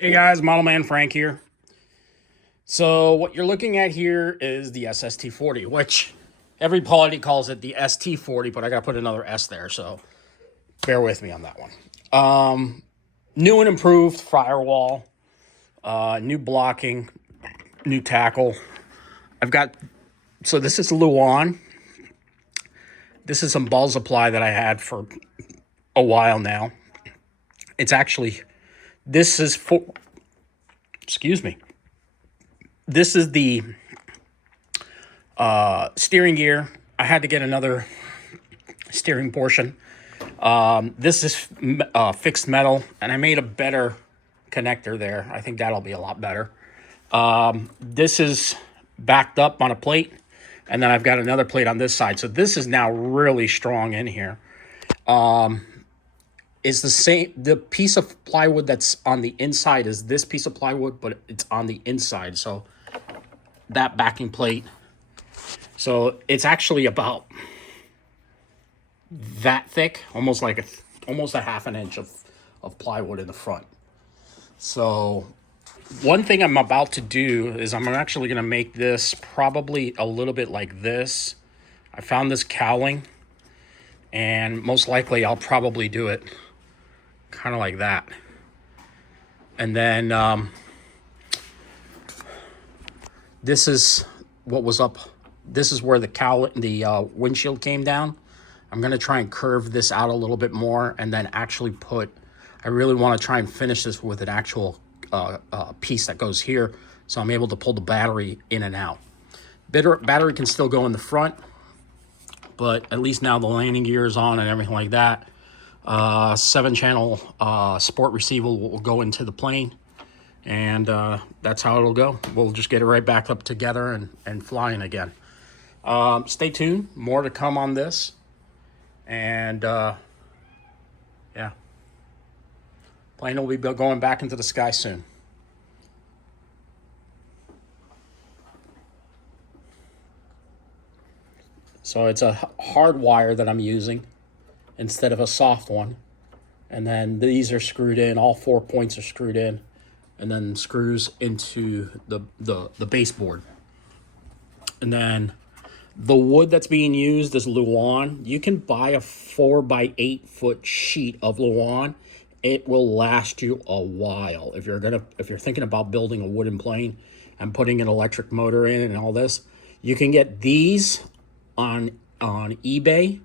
Hey guys, Model Man Frank here. So what you're looking at here is the SST-40, which everybody calls it the ST-40, but I got to put another S there, so bear with me on that one. New and improved firewall, new blocking, new tackle. I've got, so this is Luan. This is some ball supply that I had for a while now. It's actually, this is for, excuse me, this is the steering gear. I had to get another steering portion. This is fixed metal, and I made a better connector there. I think that'll be a lot better. This is backed up on a plate, and then I've got another plate on this side. So this is now really strong in here. It's the same, the piece of plywood that's on the inside is this piece of plywood, but it's on the inside. So that backing plate. So it's actually about that thick, almost like almost a half an inch of plywood in the front. So one thing I'm about to do is I'm actually going to make this probably a little bit like this. I found this cowling, and most likely I'll probably do it kind of like that. And then this is what was up. This is where the windshield came down. I'm going to try and curve this out a little bit more, and then actually I really want to try and finish this with an actual piece that goes here, so I'm able to pull the battery in and out. Battery can still go in the front, but at least now the landing gear is on and everything like that. 7-channel sport receiver will go into the plane, and that's how it'll go. We'll just get it right back up together and flying again. Stay tuned, more to come on this. And yeah, plane will be going back into the sky soon. So it's a hard wire that I'm using instead of a soft one. And then these are screwed in, all 4 points are screwed in, and then screws into the baseboard. And then the wood that's being used is Luan. You can buy a 4x8 foot sheet of Luan. It will last you a while. If you're thinking about building a wooden plane and putting an electric motor in and all this, you can get these on eBay.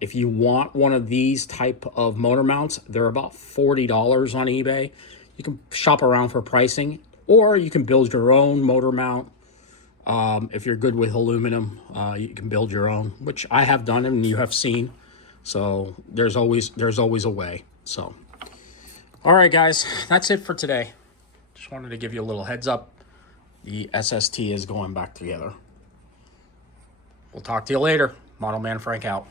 If you want one of these type of motor mounts, they're about $40 on eBay. You can shop around for pricing, or you can build your own motor mount. If you're good with aluminum, you can build your own, which I have done and you have seen. So there's always a way. So, all right, guys, that's it for today. Just wanted to give you a little heads up. The SST is going back together. We'll talk to you later. Model Man Frank out.